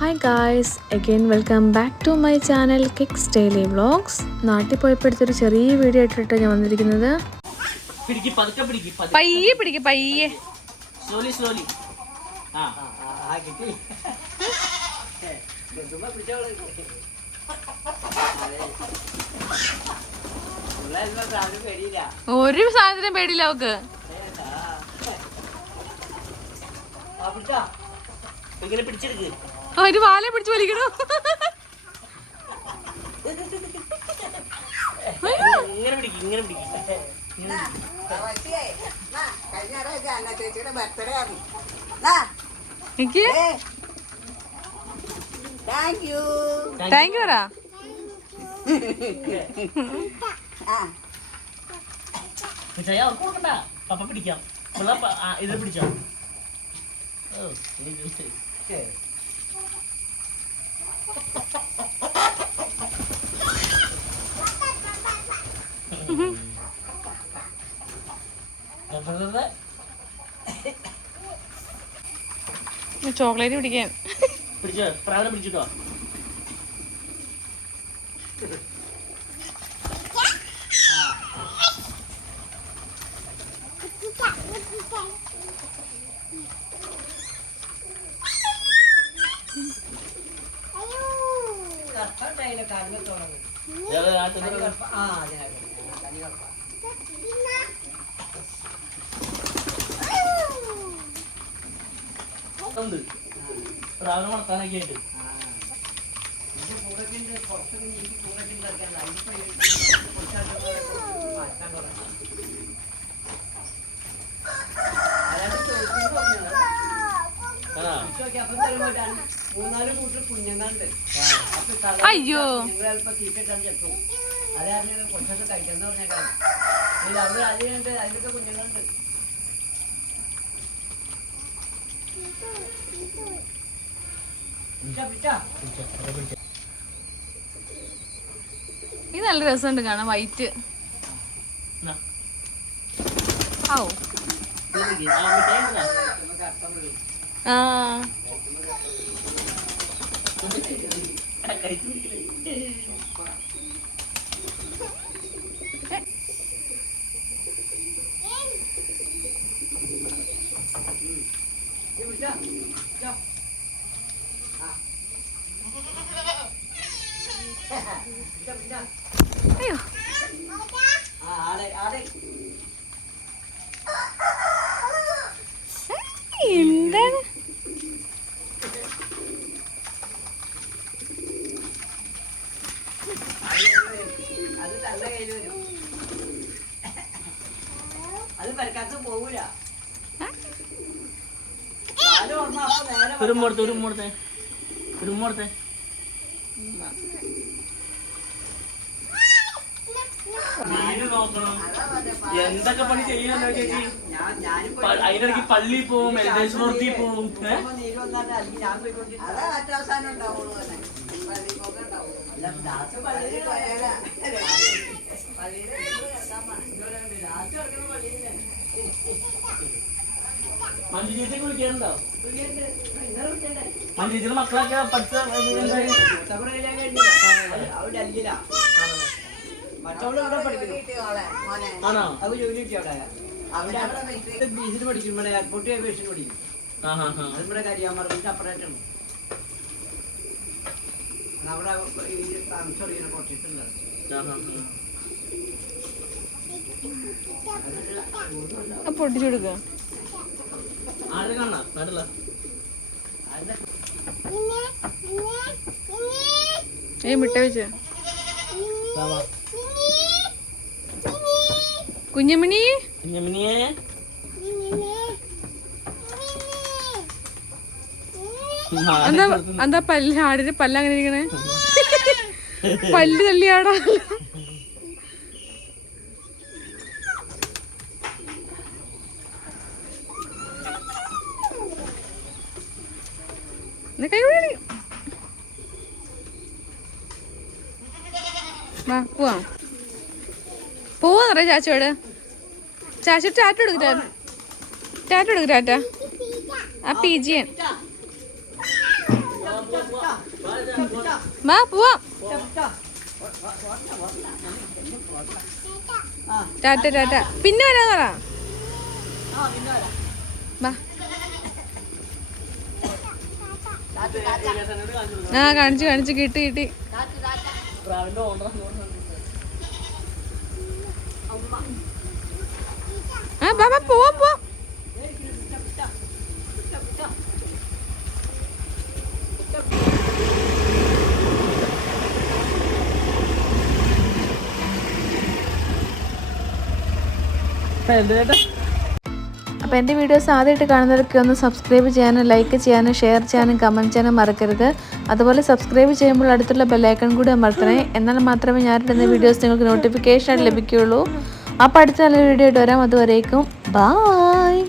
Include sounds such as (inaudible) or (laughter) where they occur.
Hi guys again welcome back to my channel Kicks daily vlogs നാട്ടിൽ പോയപ്പോഴത്തൊരു ചെറിയ video ഇട്ടിട്ട് ഞാൻ വന്നിരിക്കുന്നത്. പയ്യെ പിടിക്ക് പയ്യെ. സ്ലോലി സ്ലോലി ആ. ഒരു സാധനം പേടിയില്ല അവക്ക്. ഇങ്ങനെ പിടിച്ചെടുക്ക്. ഒരു വാല പിടിച്ച് വലിക്കണു? ഇങ്ങനെ പിടിക്ക് ഇങ്ങനെ പിടിക്ക്. എനിക്ക്? താങ്ക് യു താങ്ക് യു മിഠായി അവർക്ക് കൊടുക്കണ്ട. പപ്പ പിടിക്കാം. പിള്ള പ- ആ, ഇത് പിടിച്ചോ. ഓ, ചോക്ലേറ്റ് പിടിക്കാൻ പിടിച്ചോ? പ്രാവനെ പിടിച്ചിട്ടോ? ആ വളർത്താനൊക്കെ ആയിട്ട്. ആ. മൂന്നാൽ കൂട്ടർ മൂന്നാൽ അതാണ് പിടിച്ചോ ഇത് നല്ല രസമുണ്ട് കാണാൻ വൈറ്റ്. ആ. ആ ആ, (laughs) കഴിച്ച് പിടിക്കൽ. ഇത് പിടിച്ചാ, പിടിച്ചാ. ആ. പിടിച്ചാ, പിടിച്ചാ. അയ്യോ ആ, ആടെ, ആടെ. എന്താണ് അത് തള്ള കയ്യിൽ വരും അത് പെരക്കാത്ത പോകൂല ഒരു ഉമ്മ ഒരു ഉമ്മ ഒരു നോക്കണം. എന്തൊക്കെ പണി ചെയ്യാനോ ചേച്ചി? അതിനിടയ്ക്ക് പള്ളി പോവും എൽദേശപുരത്തി പോവും പള്ളിയിൽ മഞ്ജു ചേച്ചിക്ക് വിളിച്ചേ മഞ്ജു ചേച്ചിയുടെ മക്കളൊക്കെ പഠിച്ച ആണോ? അവ ജോലി അവിടെ? അവിടെ ബീച്ചിൽ പഠിക്കും. ഇവിടെ എയർപോർട്ട് ഏവിയേഷൻ പഠിക്കും. അത് ഇവിടെ കരിയാമറിന്റെ അപ്പുറമായിട്ടാണ് അവിടെ താമസം ഇങ്ങനെ പൊട്ടിയിട്ടുണ്ട് ആ, ഹാ, ഹാ. ആ പൊട്ടിച്ചു കൊടുക്ക. ആരെ കാണാ? നാട്ടില. ഏ മിട്ട വെച്ച. കുഞ്ഞമണി എന്താ എന്താ പല്ല് ആടിന്റെ പല്ല് അങ്ങനെ ഇരിക്കണേ? (laughs) പല്ല് തള്ളിയാടാ. എന്നാ കൈ പോവാ വാ പോവാം. പോവാന്നറിയ ചാച്ചയോട് ചാച്ചു ടാറ്റ കൊടുക്ക് ടാറ്റ എടുക്ക ടാറ്റ. ആ പി ജി പോവാ, വാ പോവാം. ടാറ്റ ടാറ്റ. പിന്നെ വരാ പറ. വാ. ആ കാണിച്ചു കാണിച്ചു കിട്ടി കിട്ടി. ആ ബാബ പോവാ പോ എന്ത് ചേട്ടാ അപ്പോൾ എന്റെ വീഡിയോസ് ആദ്യമായിട്ട് കാണുന്നവരൊക്കെ ഒന്ന് സബ്സ്ക്രൈബ് ചെയ്യാനും ലൈക്ക് ചെയ്യാനും ഷെയർ ചെയ്യാനും കമന്റ് ചെയ്യാനും മറക്കരുത്. അതുപോലെ സബ്സ്ക്രൈബ് ചെയ്യുമ്പോൾ അടുത്തുള്ള ബെല്ലൈക്കൺ കൂടി അമർത്തണേ. എന്നാൽ മാത്രമേ ഞാൻ ഞാനിടുന്ന വീഡിയോസ് നിങ്ങൾക്ക് നോട്ടിഫിക്കേഷൻ ലഭിക്കുകയുള്ളൂ. അപ്പോൾ അടുത്ത നല്ല വീഡിയോ ആയിട്ട് വരാം. അതുവരേക്കും ബായ്